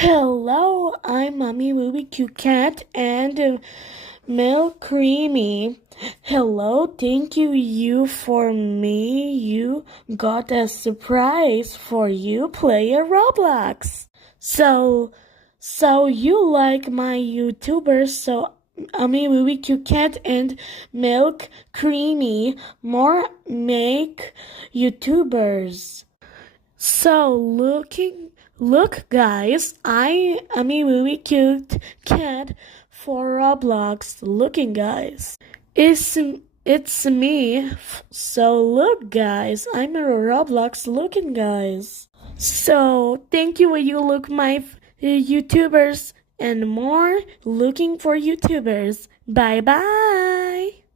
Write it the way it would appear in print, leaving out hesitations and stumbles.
Hello, I'm Mommy Ruby Cute Cat and Milk Creamy. Hello, thank you for me. You got a surprise for you play a Roblox. So you like my YouTubers, so Mommy Ruby Cute Cat and Milk Creamy more make YouTubers. So look guys, I am a really cute cat for Roblox. Looking guys, it's me. So look guys, I'm a Roblox looking guys. So thank you when you look my YouTubers and more looking for YouTubers. Bye bye.